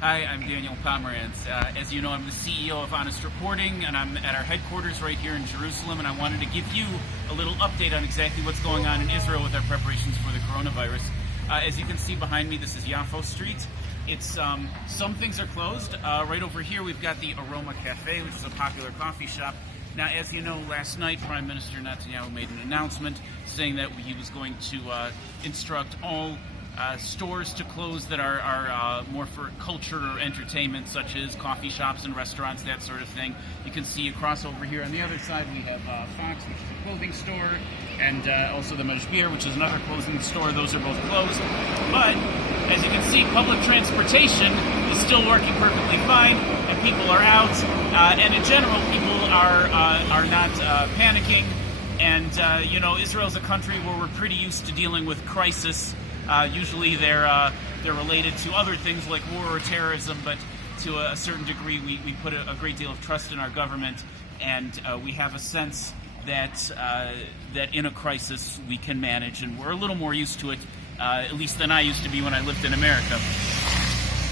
Hi, I'm Daniel Pomerantz. As you know, I'm the CEO of Honest Reporting, and I'm at our headquarters right here in Jerusalem, and I wanted to give you a little update on exactly what's going on in Israel with our preparations for the coronavirus. As you can see behind me, this is Yafo Street. It's some things are closed. Right over here, we've got the Aroma Cafe, which is a popular coffee shop. Now, as you know, last night, Prime Minister Netanyahu made an announcement saying that he was going to instruct all stores to close that are more for culture or entertainment, such as coffee shops and restaurants, that sort of thing. You can see across over here on the other side, we have Fox, which is a clothing store, and also the Meshbir, which is another clothing store. Those are both closed. But as you can see, public transportation is still working perfectly fine, and people are out. And in general, people are not panicking. And Israel's a country where we're pretty used to dealing with crisis. Usually they're related to other things like war or terrorism, but to a certain degree we put a great deal of trust in our government, and we have a sense that in a crisis we can manage, and we're a little more used to it, at least than I used to be when I lived in America.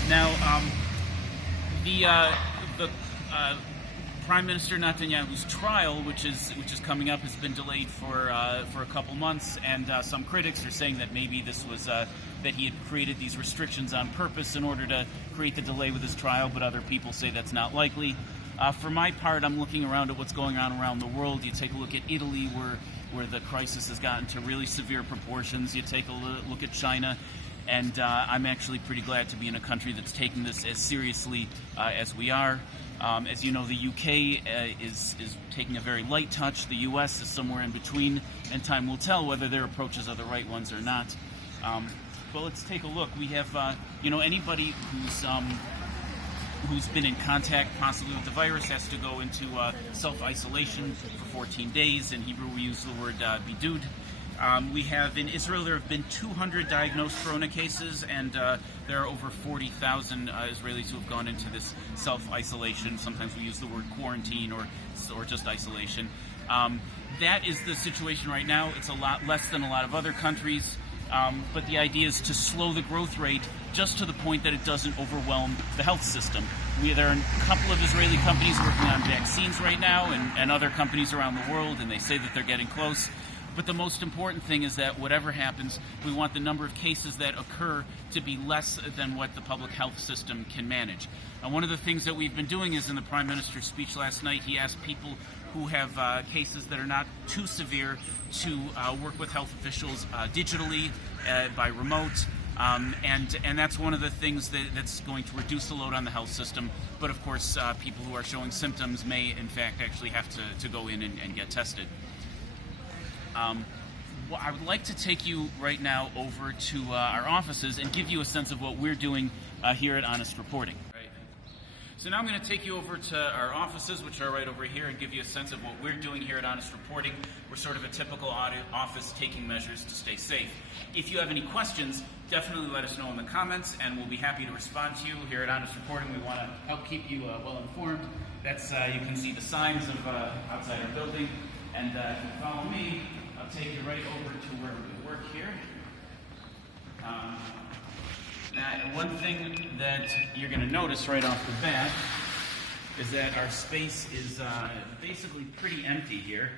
Now, the Prime Minister Netanyahu's trial, which is coming up, has been delayed for a couple months, and some critics are saying that maybe this was that he had created these restrictions on purpose in order to create the delay with his trial, but other people say that's not likely. For my part, I'm looking around at what's going on around the world. You take a look at Italy, where the crisis has gotten to really severe proportions. You take a look at China. And I'm actually pretty glad to be in a country that's taking this as seriously as we are. As you know, the UK is taking a very light touch. The US is somewhere in between, and time will tell whether their approaches are the right ones or not. But let's take a look. We have, anybody who's been in contact possibly with the virus has to go into self-isolation for 14 days. In Hebrew, we use the word bidud. We have in Israel, there have been 200 diagnosed corona cases, and there are over 40,000 Israelis who have gone into this self-isolation. Sometimes we use the word quarantine or just isolation. That is the situation right now. It's a lot less than a lot of other countries, but the idea is to slow the growth rate just to the point that it doesn't overwhelm the health system. There are a couple of Israeli companies working on vaccines right now, and other companies around the world, and they say that they're getting close. But the most important thing is that whatever happens, we want the number of cases that occur to be less than what the public health system can manage. And one of the things that we've been doing is in the Prime Minister's speech last night, he asked people who have cases that are not too severe to work with health officials digitally, by remote. And that's one of the things that's going to reduce the load on the health system. But of course, people who are showing symptoms may in fact actually have to go in and get tested. I would like to take you right now over to our offices and give you a sense of what we're doing here at Honest Reporting. Right. So now I'm going to take you over to our offices, which are right over here, and give you a sense of what we're doing here at Honest Reporting. We're sort of a typical office taking measures to stay safe. If you have any questions, definitely let us know in the comments, and we'll be happy to respond to you. Here at Honest Reporting, we want to help keep you well informed. That's you can see the signs of outside our building, and if you follow me, I'll take you right over to where we work here. Now, one thing that you're going to notice right off the bat is that our space is basically pretty empty here.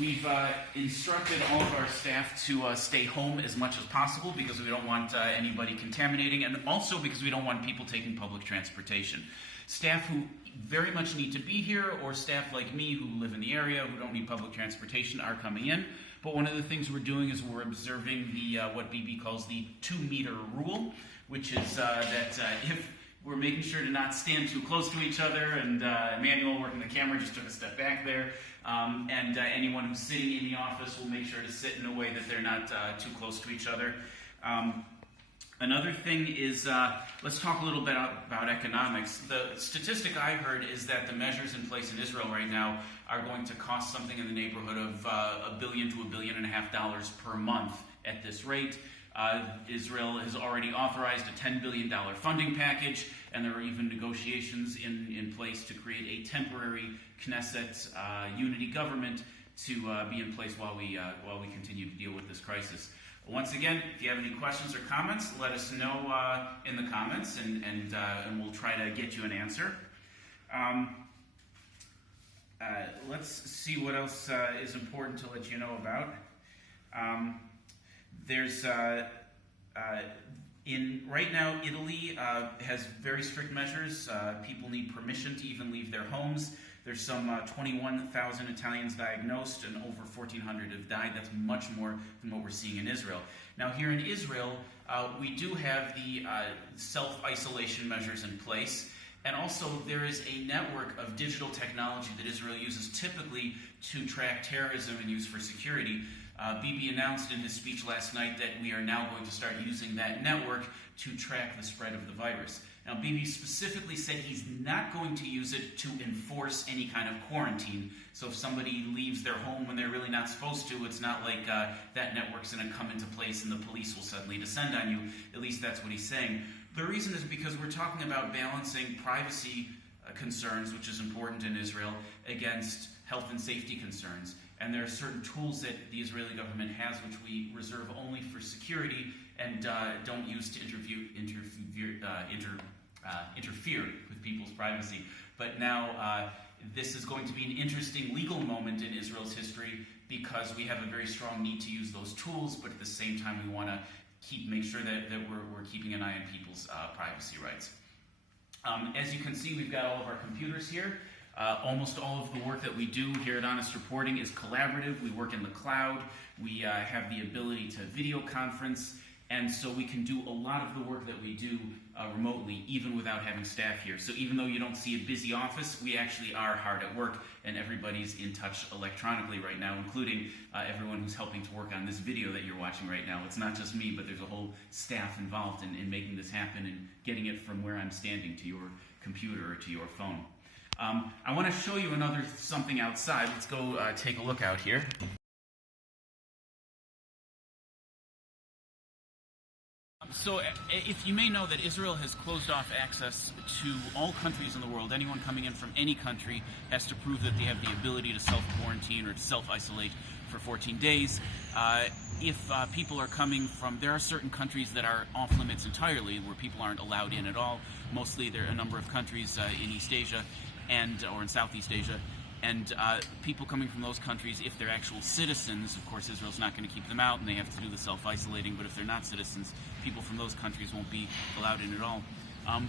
We've instructed all of our staff to stay home as much as possible because we don't want anybody contaminating, and also because we don't want people taking public transportation. Staff who very much need to be here, or staff like me who live in the area who don't need public transportation, are coming in. But one of the things we're doing is we're observing the what BB calls the 2-meter rule, which is that if we're making sure to not stand too close to each other, and Emmanuel working the camera just took a step back there, and anyone who's sitting in the office will make sure to sit in a way that they're not too close to each other. Another thing is, let's talk a little bit about economics. The statistic I heard is that the measures in place in Israel right now are going to cost something in the neighborhood of $1 billion to $1.5 billion per month at this rate. Israel has already authorized a $10 billion funding package, and there are even negotiations in place to create a temporary Knesset unity government to be in place while we continue to deal with this crisis. Once again, if you have any questions or comments, let us know in the comments, and we'll try to get you an answer. Let's see what else is important to let you know about. Right now, Italy has very strict measures. People need permission to even leave their homes. There's some 21,000 Italians diagnosed, and over 1,400 have died. That's much more than what we're seeing in Israel. Now, here in Israel, we do have the self-isolation measures in place. And also, there is a network of digital technology that Israel uses typically to track terrorism and use for security. Bibi announced in his speech last night that we are now going to start using that network to track the spread of the virus. Now, Bibi specifically said he's not going to use it to enforce any kind of quarantine. So if somebody leaves their home when they're really not supposed to, it's not like that network's going to come into place and the police will suddenly descend on you. At least that's what he's saying. The reason is because we're talking about balancing privacy concerns, which is important in Israel, against health and safety concerns. And there are certain tools that the Israeli government has which we reserve only for security and don't use to interfere with people's privacy. But now this is going to be an interesting legal moment in Israel's history because we have a very strong need to use those tools, but at the same time we want to make sure that we're keeping an eye on people's privacy rights. As you can see, we've got all of our computers here. Almost all of the work that we do here at Honest Reporting is collaborative. We work in the cloud. We have the ability to video conference, and so we can do a lot of the work that we do remotely, even without having staff here. So even though you don't see a busy office, we actually are hard at work, and everybody's in touch electronically right now, including everyone who's helping to work on this video that you're watching right now. It's not just me, but there's a whole staff involved in making this happen and getting it from where I'm standing to your computer or to your phone. I want to show you something outside. Let's go take a look out here. So if you may know that Israel has closed off access to all countries in the world. Anyone coming in from any country has to prove that they have the ability to self-quarantine or to self-isolate for 14 days. If people are coming from, there are certain countries that are off limits entirely where people aren't allowed in at all. Mostly there are a number of countries in East Asia or in Southeast Asia. And people coming from those countries, if they're actual citizens, of course Israel's not going to keep them out and they have to do the self-isolating, but if they're not citizens, people from those countries won't be allowed in at all.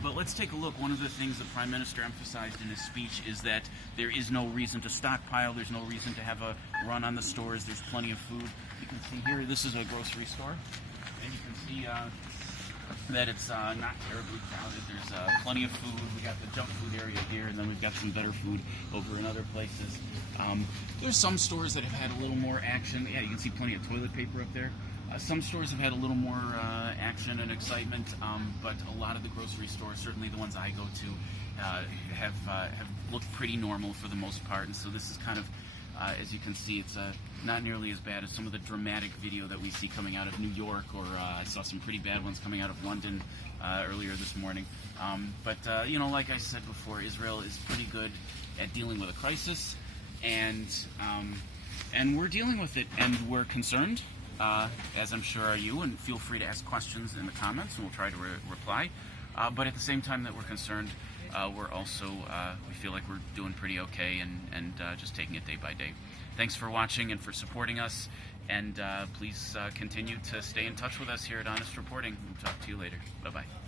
But let's take a look. One of the things the Prime Minister emphasized in his speech is that there is no reason to stockpile, there's no reason to have a run on the stores, there's plenty of food. You can see here, this is a grocery store, and you can see that it's not terribly crowded. There's plenty of food. We got the junk food area here, and then we've got some better food over in other places. There's some stores that have had a little more action. Yeah, you can see plenty of toilet paper up there. Some stores have had a little more action and excitement, but a lot of the grocery stores, certainly the ones I go to, have looked pretty normal for the most part. And so this is kind of, as you can see, it's not nearly as bad as some of the dramatic video that we see coming out of New York, or I saw some pretty bad ones coming out of London earlier this morning. But like I said before, Israel is pretty good at dealing with a crisis, and we're dealing with it, and we're concerned, as I'm sure are you, and feel free to ask questions in the comments, and we'll try to reply. But at the same time that we're concerned, we're also, we feel like we're doing pretty okay and just taking it day by day. Thanks for watching and for supporting us, and please continue to stay in touch with us here at Honest Reporting. We'll talk to you later. Bye-bye.